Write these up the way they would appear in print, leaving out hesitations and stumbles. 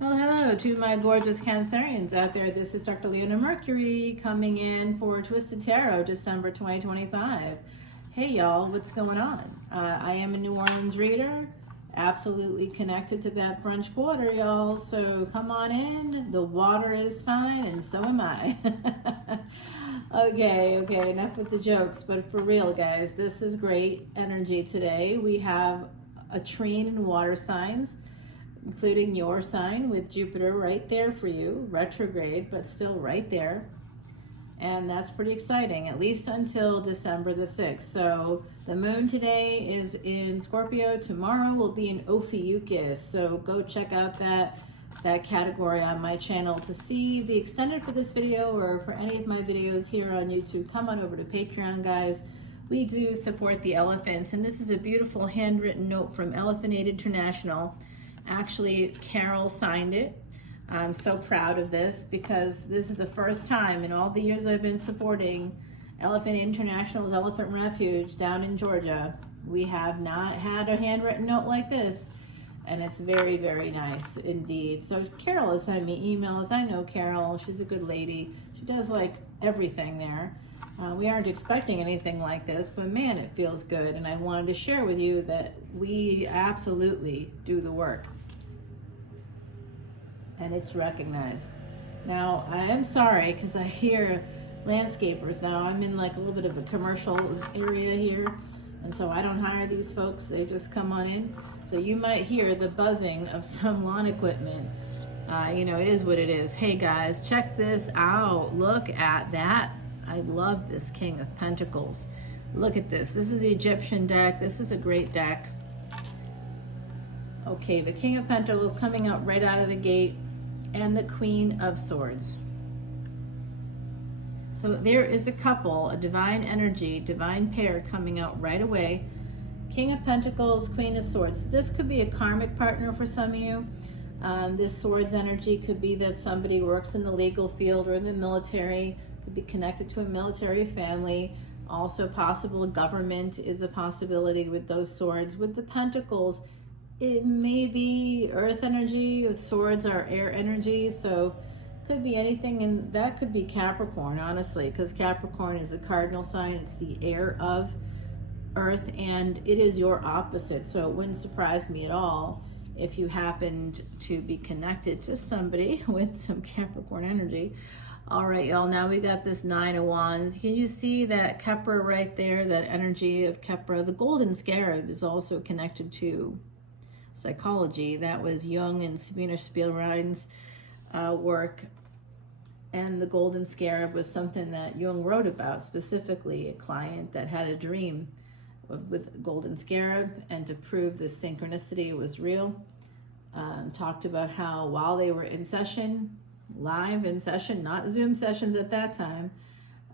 Well, hello to my gorgeous Cancerians out there. This is Dr. Leona Mercury coming in for Twisted Tarot, December 2025. Hey, y'all, what's going on? I am a New Orleans reader, absolutely connected to that French Quarter, y'all. So come on in. The water is fine, and so am I. Okay, enough with the jokes, but for real, guys, this is great energy today. We have a trine in water signs, including your sign with Jupiter right there for you, retrograde, but still right there. And that's pretty exciting, at least until December the 6th. So the moon today is in Scorpio. Tomorrow will be in Ophiuchus. So go check out that category on my channel. To see the extended for this video or for any of my videos here on YouTube, come on over to Patreon, guys. We do support the elephants, and this is a beautiful handwritten note from Elephant Aid International. Actually, Carol signed it. I'm so proud of this because this is the first time in all the years I've been supporting Elephant International's Elephant Refuge down in Georgia. We have not had a handwritten note like this, and it's very, very nice indeed. So Carol has sent me emails. I know Carol, she's a good lady. She does like everything there. We aren't expecting anything like this, but man, it feels good. And I wanted to share with you that we absolutely do the work. And it's recognized. Now, I am sorry because I hear landscapers now. I'm in like a little bit of a commercial area here, and so I don't hire these folks. They just come on in. So you might hear the buzzing of some lawn equipment. You know, it is what it is. Hey guys, check this out. Look at that. I love this King of Pentacles. Look at this. This is the Egyptian deck. This is a great deck. Okay, the King of Pentacles coming out right out of the gate, and the Queen of Swords. So there is a couple, a divine energy, divine pair coming out right away. King of Pentacles, Queen of Swords. This could be a karmic partner for some of you. This Swords energy could be that somebody works in the legal field or in the military, could be connected to a military family. Also possible government is a possibility with those swords. With the Pentacles, it may be earth energy. With swords are air energy, so could be anything, and that could be Capricorn, honestly, because Capricorn is a cardinal sign. It's the air of earth, and it is your opposite, so it wouldn't surprise me at all if you happened to be connected to somebody with some Capricorn energy. All right, y'all, now we got this Nine of Wands. Can you see that Kepra right there, that energy of Kepra? The Golden Scarab is also connected to psychology. That was Jung and Sabina Spielrein's work. And the Golden Scarab was something that Jung wrote about, specifically a client that had a dream with Golden Scarab, and to prove the synchronicity was real, talked about how while they were in session, live in session, not Zoom sessions at that time,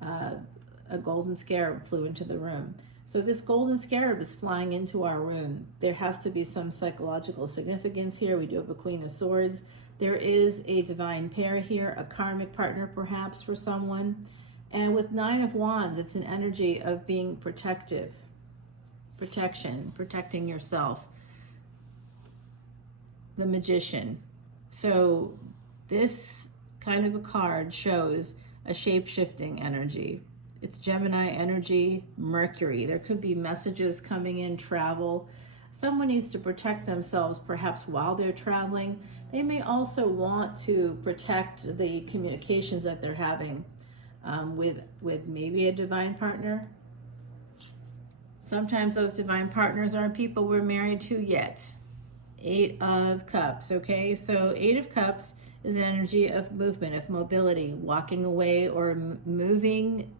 a Golden Scarab flew into the room. So this Golden Scarab is flying into our room. There has to be some psychological significance here. We do have a Queen of Swords. There is a divine pair here, a karmic partner perhaps for someone. And with Nine of Wands, it's an energy of being protective, protection, protecting yourself. The Magician. So this kind of a card shows a shape-shifting energy. It's Gemini energy, Mercury. There could be messages coming in, travel. Someone needs to protect themselves perhaps while they're traveling. They may also want to protect the communications that they're having with maybe a divine partner. Sometimes those divine partners aren't people we're married to yet. Eight of Cups, okay? So Eight of Cups is energy of movement, of mobility, walking away or moving,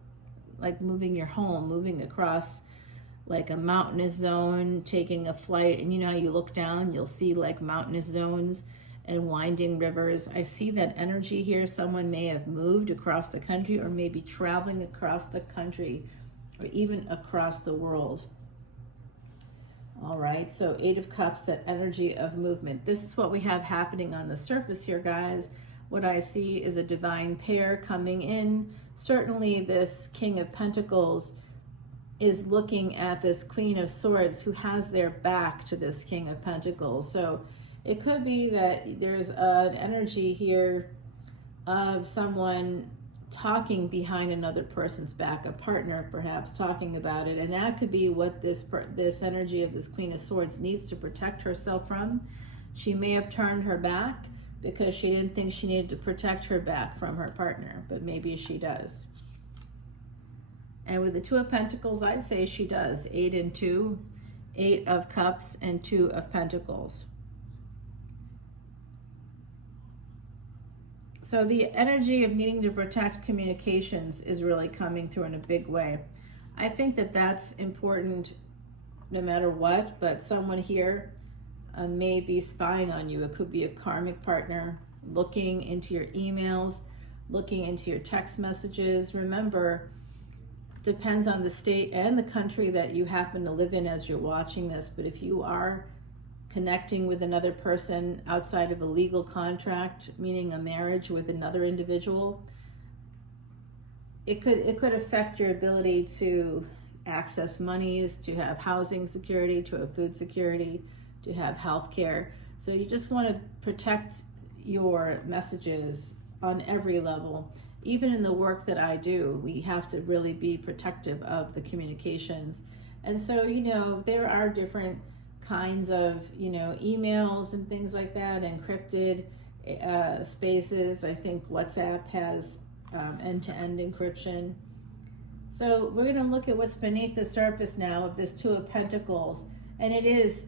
like moving your home, moving across like a mountainous zone, taking a flight, and you know how you look down, you'll see like mountainous zones and winding rivers. I see that energy here. Someone may have moved across the country, or maybe traveling across the country, or even across the world. All right, so Eight of Cups, that energy of movement. This is what we have happening on the surface here, guys. What I see is a divine pair coming in. Certainly this King of Pentacles is looking at this Queen of Swords who has their back to this King of Pentacles. So It could be that there's an energy here of someone talking behind another person's back, a partner perhaps talking about it, and that could be what this energy of this Queen of Swords needs to protect herself from. She may have turned her back because she didn't think she needed to protect her back from her partner, but maybe she does. And with the Two of Pentacles, I'd say she does. 8 and 2, 8 of Cups and 2 of Pentacles. So the energy of needing to protect communications is really coming through in a big way. I think that that's important no matter what, but someone here may be spying on you. It could be a karmic partner looking into your emails, looking into your text messages. Remember, depends on the state and the country that you happen to live in as you're watching this, but if you are connecting with another person outside of a legal contract, meaning a marriage with another individual, it could affect your ability to access monies, to have housing security, to have food security, to have health care. So you just want to protect your messages on every level. Even in the work that I do, we have to really be protective of the communications. And so, you know, there are different kinds of, you know, emails and things like that, encrypted spaces. I think WhatsApp has end-to-end encryption. So we're going to look at what's beneath the surface now of this Two of Pentacles, and it is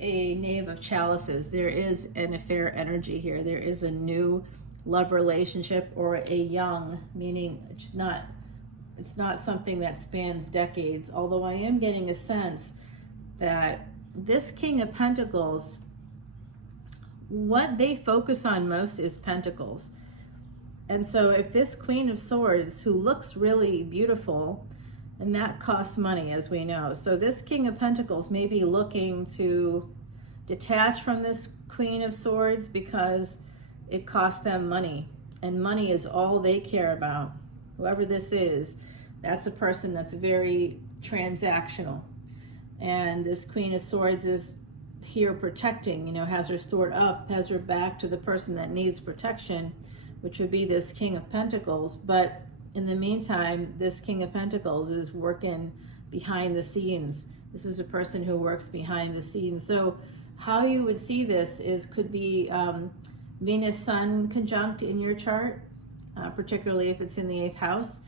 a Knave of Chalices. There is an affair energy here. There is a new love relationship, or a young, meaning it's not something that spans decades, although I am getting a sense that this King of Pentacles, what they focus on most is Pentacles. And so if this Queen of Swords, who looks really beautiful, and that costs money, as we know. So this King of Pentacles may be looking to detach from this Queen of Swords because it costs them money. And money is all they care about. Whoever this is, that's a person that's very transactional. And this Queen of Swords is here protecting, you know, has her sword up, has her back to the person that needs protection, which would be this King of Pentacles. But in the meantime, this King of Pentacles is working behind the scenes. This is a person who works behind the scenes. So how you would see this could be Venus Sun conjunct in your chart, particularly if it's in the 8th house.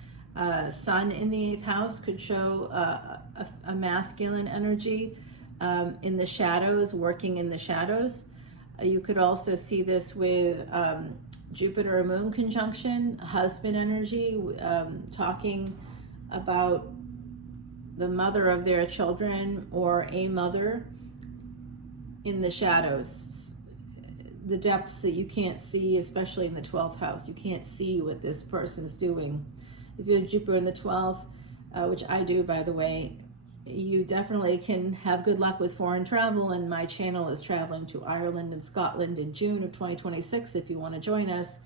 Sun in the 8th house could show a masculine energy in the shadows, working in the shadows. You could also see this with Jupiter or Moon conjunction, husband energy, talking about the mother of their children or a mother in the shadows, the depths that you can't see, especially in the 12th house. You can't see what this person's doing. If you have Jupiter in the 12th, which I do, by the way, you definitely can have good luck with foreign travel, and my channel is traveling to Ireland and Scotland in June of 2026 if you want to join us.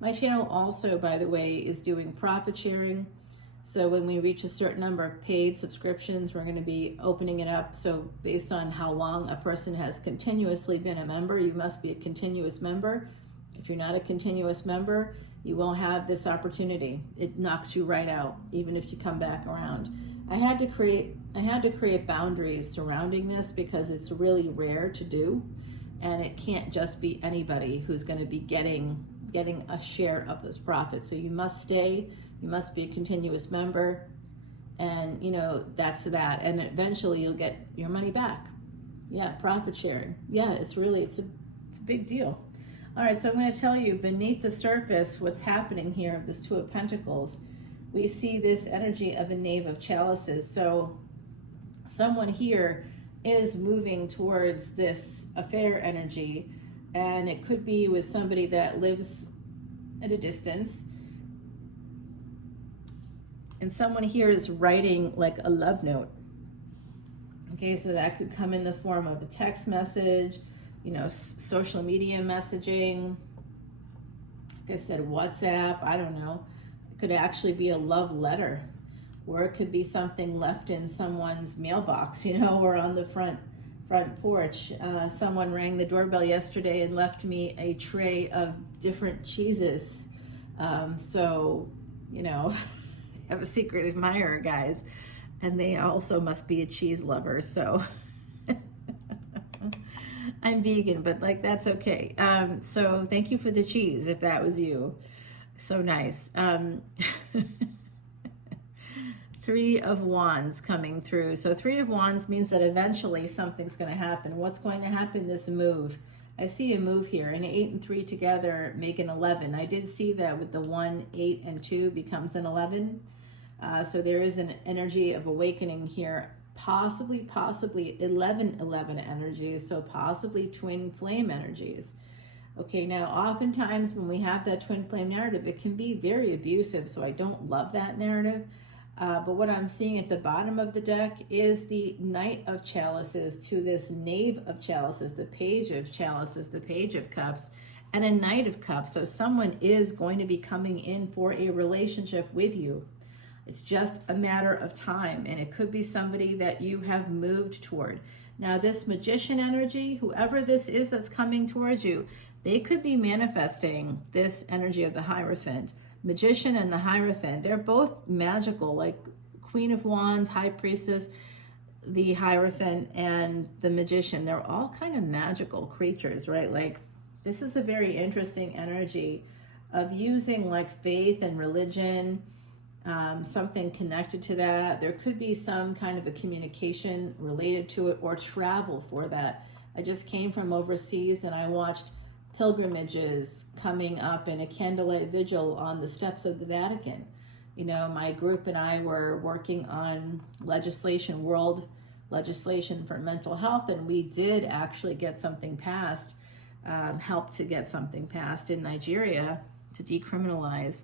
My channel also, by the way, is doing profit sharing. So when we reach a certain number of paid subscriptions, we're going to be opening it up. So based on how long a person has continuously been a member, you must be a continuous member. If you're not a continuous member, you won't have this opportunity. It knocks you right out, even if you come back around. I had to create boundaries surrounding this because it's really rare to do, and it can't just be anybody who's going to be getting a share of this profit. So you must stay, you must be a continuous member, and you know, that's that. And eventually you'll get your money back. Yeah, profit sharing. Yeah, it's a big deal. All right, so I'm going to tell you beneath the surface what's happening here of this Two of Pentacles. We see this energy of a Knave of Chalices. So someone here is moving towards this affair energy, and it could be with somebody that lives at a distance. And someone here is writing like a love note. Okay, so that could come in the form of a text message, you know, social media messaging. Like I said, WhatsApp, I don't know. It could actually be a love letter, or it could be something left in someone's mailbox, you know, or on the front front porch. Someone rang the doorbell yesterday and left me a tray of different cheeses. So, you know, I have a secret admirer, guys, and they also must be a cheese lover. So I'm vegan, but like, that's okay. So thank you for the cheese, if that was you. So nice. Three of Wands coming through. So Three of Wands means that eventually something's going to happen. What's going to happen? This move. I see a move here, and 8 and 3 together make an 11. I did see that with the 1, 8, and 2 becomes an 11. So there is an energy of awakening here. Possibly 11 energies. So possibly twin flame energies. Okay, now oftentimes when we have that twin flame narrative, it can be very abusive. So I don't love that narrative. But what I'm seeing at the bottom of the deck is the Knight of Chalices to this Knave of Chalices, the Page of Chalices, the Page of Cups, and a Knight of Cups. So someone is going to be coming in for a relationship with you. It's just a matter of time, and it could be somebody that you have moved toward. Now, this Magician energy, whoever this is that's coming towards you, they could be manifesting this energy of the Hierophant. Magician and the Hierophant, they're both magical, like Queen of Wands, High Priestess, the Hierophant, and the Magician. They're all kind of magical creatures, right? Like, this is a very interesting energy of using like faith and religion, something connected to that. There could be some kind of a communication related to it, or travel for that. I just came from overseas and I watched pilgrimages coming up in a candlelight vigil on the steps of the Vatican. You know, my group and I were working on legislation, world legislation for mental health, and we did actually get something passed, help to get something passed in Nigeria to decriminalize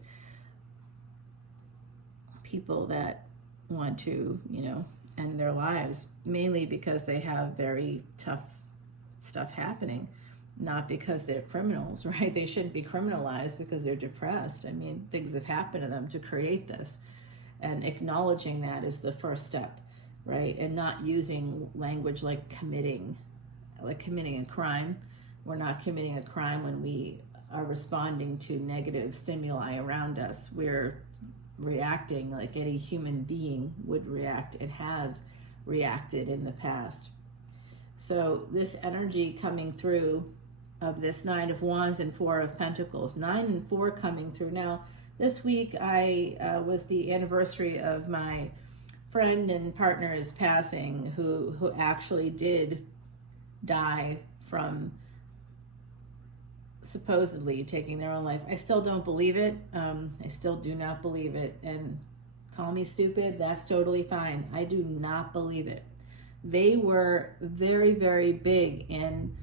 people that want to, you know, end their lives, mainly because they have very tough stuff happening. Not because they're criminals, right? They shouldn't be criminalized because they're depressed. I mean, things have happened to them to create this. And acknowledging that is the first step, right? And not using language like committing a crime. We're not committing a crime when we are responding to negative stimuli around us. We're reacting like any human being would react and have reacted in the past. So this energy coming through of this Nine of Wands and Four of Pentacles, 9 and 4 coming through. Now, this week I was the anniversary of my friend and partner's passing, who actually did die from supposedly taking their own life. I still don't believe it. I still do not believe it. And call me stupid, that's totally fine. I do not believe it. They were very, very big in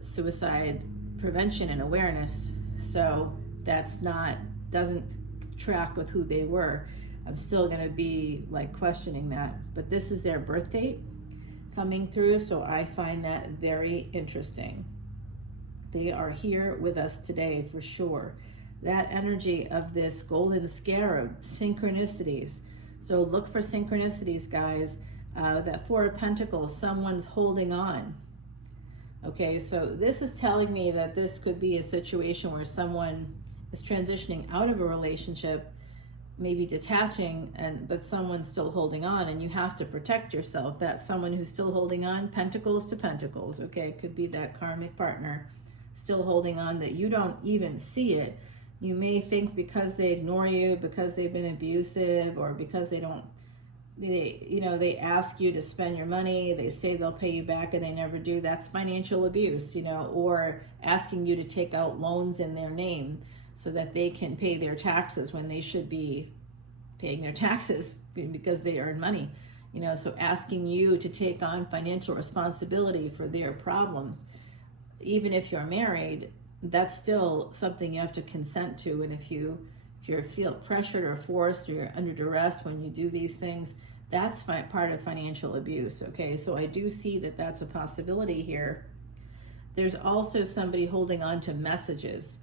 suicide prevention and awareness, so doesn't track with who they were. I'm still going to be like questioning that, but this is their birth date coming through, so I find that very interesting. They are here with us today for sure. That energy of this golden scarab, synchronicities. So look for synchronicities, guys. That Four of Pentacles, someone's holding on. Okay, so this is telling me that this could be a situation where someone is transitioning out of a relationship, maybe detaching, but someone's still holding on, and you have to protect yourself. That someone who's still holding on, Pentacles to Pentacles, okay? It could be that karmic partner still holding on that you don't even see it. You may think because they ignore you, because they've been abusive, or because they ask you to spend your money, they say they'll pay you back and they never do. That's financial abuse, or asking you to take out loans in their name so that they can pay their taxes when they should be paying their taxes because they earn money, so asking you to take on financial responsibility for their problems. Even if you're married, that's still something you have to consent to. And if you feel pressured or forced or you're under duress when you do these things, that's part of financial abuse, okay? So I do see that that's a possibility here. There's also somebody holding on to messages,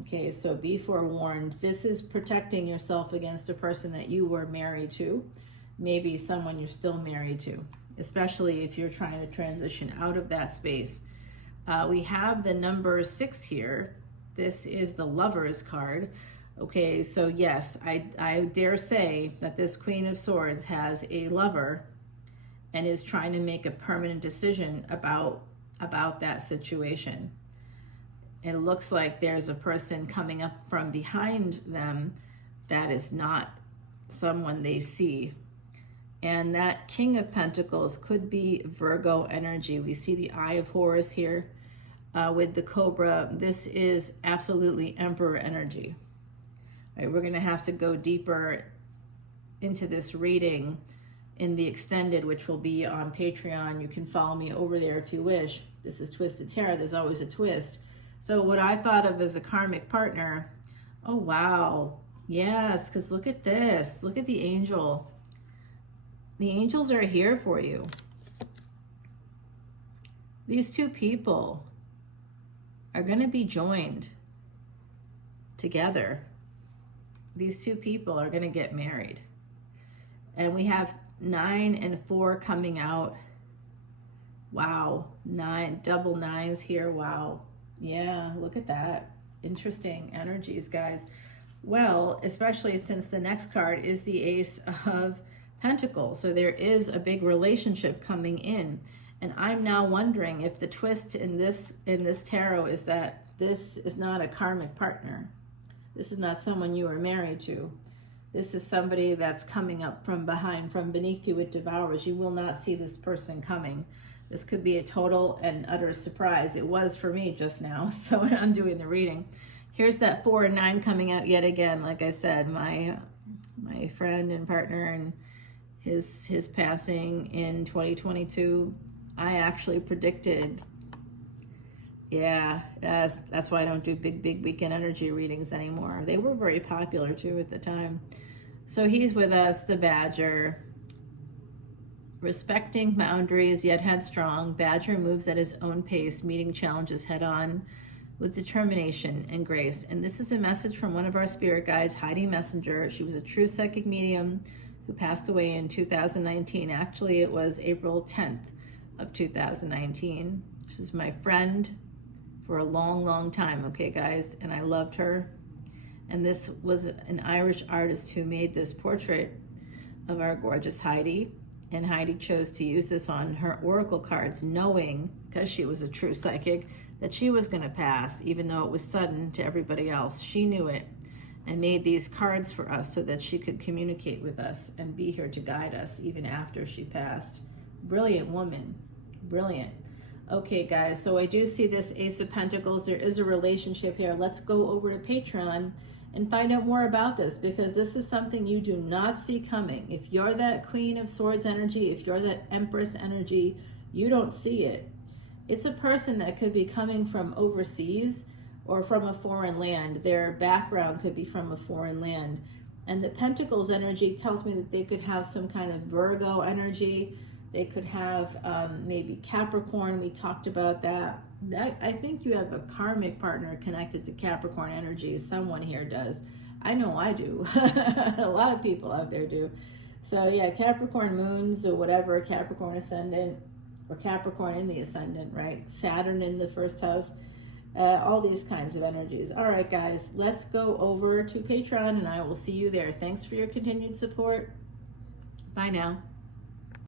okay? So be forewarned. This is protecting yourself against a person that you were married to, maybe someone you're still married to, especially if you're trying to transition out of that space. We have the number 6 here. This is the Lovers card. Okay, so yes, I dare say that this Queen of Swords has a lover and is trying to make a permanent decision about that situation. It looks like there's a person coming up from behind them that is not someone they see. And that King of Pentacles could be Virgo energy. We see the Eye of Horus here with the Cobra. This is absolutely Emperor energy. All right, we're going to have to go deeper into this reading in the extended, which will be on Patreon. You can follow me over there if you wish. This is Twisted Tarot. There's always a twist. So what I thought of as a karmic partner, oh wow, yes, because look at this. Look at the angel. The angels are here for you. These two people are going to be joined together. These two people are going to get married. And we have 9 and 4 coming out. Wow, 9, double 9s here. Wow. Yeah, look at that. Interesting energies, guys. Well, especially since the next card is the Ace of Pentacles. So there is a big relationship coming in. And I'm now wondering if the twist in this tarot is that this is not a karmic partner. This is not someone you are married to. This is somebody that's coming up from behind, from beneath you. It devours. You will not see this person coming. This could be a total and utter surprise. It was for me just now, so when I'm doing the reading. Here's that 4 and 9 coming out yet again. Like I said, my friend and partner and his passing in 2022, I actually predicted. Yeah, that's why I don't do big weekend energy readings anymore. They were very popular too at the time. So he's with us, the Badger. Respecting boundaries, yet headstrong, Badger moves at his own pace, meeting challenges head on with determination and grace. And this is a message from one of our spirit guides, Heidi Messenger. She was a true psychic medium who passed away in 2019. Actually, it was April 10th of 2019. She was my friend for a long time, okay, guys? And I loved her. And this was an Irish artist who made this portrait of our gorgeous Heidi. And Heidi chose to use this on her oracle cards, knowing, because she was a true psychic, that she was going to pass, even though it was sudden to everybody else. She knew it and made these cards for us so that she could communicate with us and be here to guide us even after she passed. Brilliant woman. Brilliant. Okay, guys, so I do see this Ace of Pentacles. There is a relationship here. Let's go over to Patreon and find out more about this, because this is something you do not see coming. If you're that Queen of Swords energy, if you're that Empress energy, you don't see it. It's a person that could be coming from overseas or from a foreign land. Their background could be from a foreign land. And the Pentacles energy tells me that they could have some kind of Virgo energy. They could have maybe Capricorn. We talked about that. I think you have a karmic partner connected to Capricorn energy. Someone here does. I know I do. A lot of people out there do. So yeah, Capricorn moons or whatever, Capricorn ascendant or Capricorn in the ascendant, right? Saturn in the first house. All these kinds of energies. All right, guys, let's go over to Patreon and I will see you there. Thanks for your continued support. Bye now.